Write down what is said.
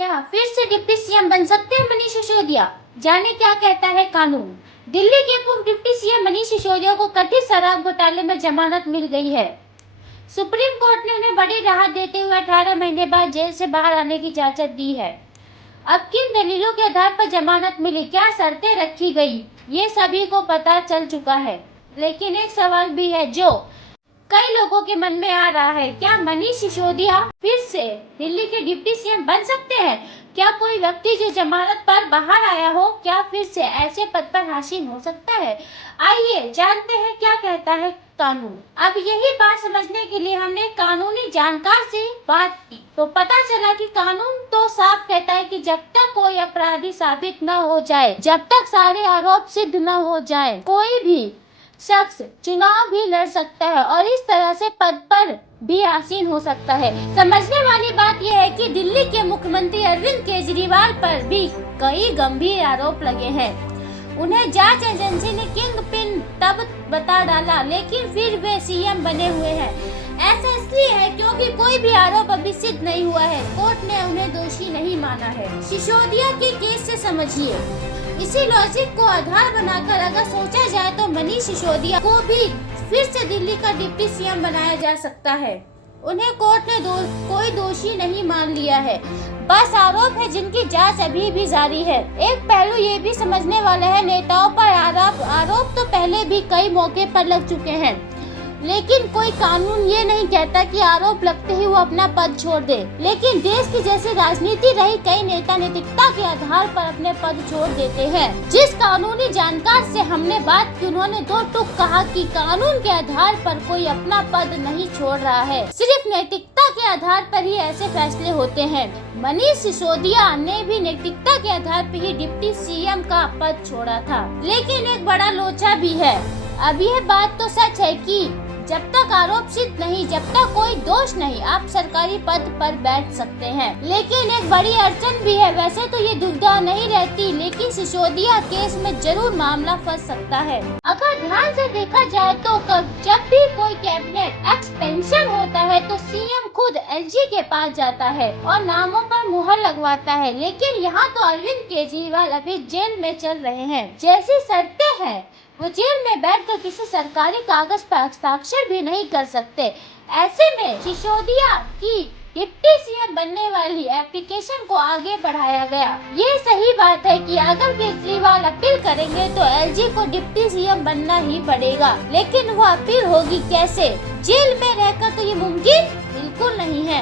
क्या फिर से डिप्टी सीएम बन सकते हैं मनीष सिसोदिया? जाने क्या कहता है कानून। दिल्ली के पूर्व डिप्टी सीएम मनीष सिसोदिया को कथित शराब घोटाले में जमानत मिल गई है। सुप्रीम कोर्ट ने उन्हें बड़ी राहत देते हुए 18 महीने बाद जेल से बाहर आने की इजाजत दी है। अब किन दलीलों के आधार पर जमानत मिली, क्या शर्तें रखी गई, ये सभी को पता चल चुका है। लेकिन एक सवाल भी है जो कई लोगों के मन में आ रहा है, क्या मनीष सिसोदिया फिर से दिल्ली के डिप्टी सीएम बन सकते हैं? क्या कोई व्यक्ति जो जमानत पर बाहर आया हो, क्या फिर से ऐसे पद पर हासिल हो सकता है? आइए जानते हैं क्या कहता है कानून। अब यही बात समझने के लिए हमने कानूनी जानकार से बात की तो पता चला कि कानून तो साफ कहता है कि जब तक कोई अपराधी साबित न हो जाए, जब तक सारे आरोप सिद्ध न हो जाए, कोई भी शख्स चुनाव भी लड़ सकता है और इस तरह से पद पर भी आसीन हो सकता है। समझने वाली बात यह है कि दिल्ली के मुख्यमंत्री अरविंद केजरीवाल पर भी कई गंभीर आरोप लगे हैं। उन्हें जांच एजेंसी ने किंग पिन तब बता डाला, लेकिन फिर वे सीएम बने हुए हैं। ऐसा इसलिए है क्योंकि कोई भी आरोप अभी सिद्ध नहीं हुआ है। कोर्ट ने उन्हें दोषी नहीं माना है। सिसोदिया के केस से समझिए, इसी लॉजिक को आधार बनाकर अगर सोचा जाए तो मनीष सिसोदिया को भी फिर से दिल्ली का डिप्टी सीएम बनाया जा सकता है। उन्हें कोर्ट ने कोई दोषी नहीं मान लिया है, बस आरोप है जिनकी जांच अभी भी जारी है। एक पहलू ये भी समझने वाला है, नेताओं पर आरोप तो पहले भी कई मौके पर लग चुके हैं, लेकिन कोई कानून ये नहीं कहता कि आरोप लगते ही वो अपना पद छोड़ दे। लेकिन देश की जैसी राजनीति रही, कई नेता नैतिकता के आधार पर अपने पद छोड़ देते हैं। जिस कानूनी जानकार से हमने बात की, उन्होंने दो टूक कहा कि कानून के आधार पर कोई अपना पद नहीं छोड़ रहा है, सिर्फ नैतिकता के आधार पर ही ऐसे फैसले होते हैं। मनीष सिसोदिया ने भी नैतिकता के आधार पर ही डिप्टी सीएम का पद छोड़ा था, लेकिन एक बड़ा लोचा भी है। अब यह बात तो सच है कि जब तक आरोप सिद्ध नहीं, जब तक कोई दोष नहीं, आप सरकारी पद पर बैठ सकते हैं। लेकिन एक बड़ी अड़चन भी है। वैसे तो ये दुविधा नहीं रहती, लेकिन सिसोदिया केस में जरूर मामला फंस सकता है। अगर ध्यान से देखा जाए तो जब भी कोई कैबिनेट एक्सपेंशन होता है तो सीएम खुद एलजी के पास जाता है और नामों पर मुहर लगवाता है। लेकिन यहाँ तो अरविंद केजरीवाल अभी जेल में चल रहे हैं। जैसी शर्तें हैं, वो जेल में बैठकर किसी सरकारी कागज पर हस्ताक्षर भी नहीं कर सकते। ऐसे में सिसोदिया की डिप्टी सीएम बनने वाली एप्लीकेशन को आगे बढ़ाया गया। ये सही बात है कि अगर केजरीवाल अपील करेंगे तो एलजी को डिप्टी सीएम बनना ही पड़ेगा, लेकिन वो अपील होगी कैसे? जेल में रहकर तो ये मुमकिन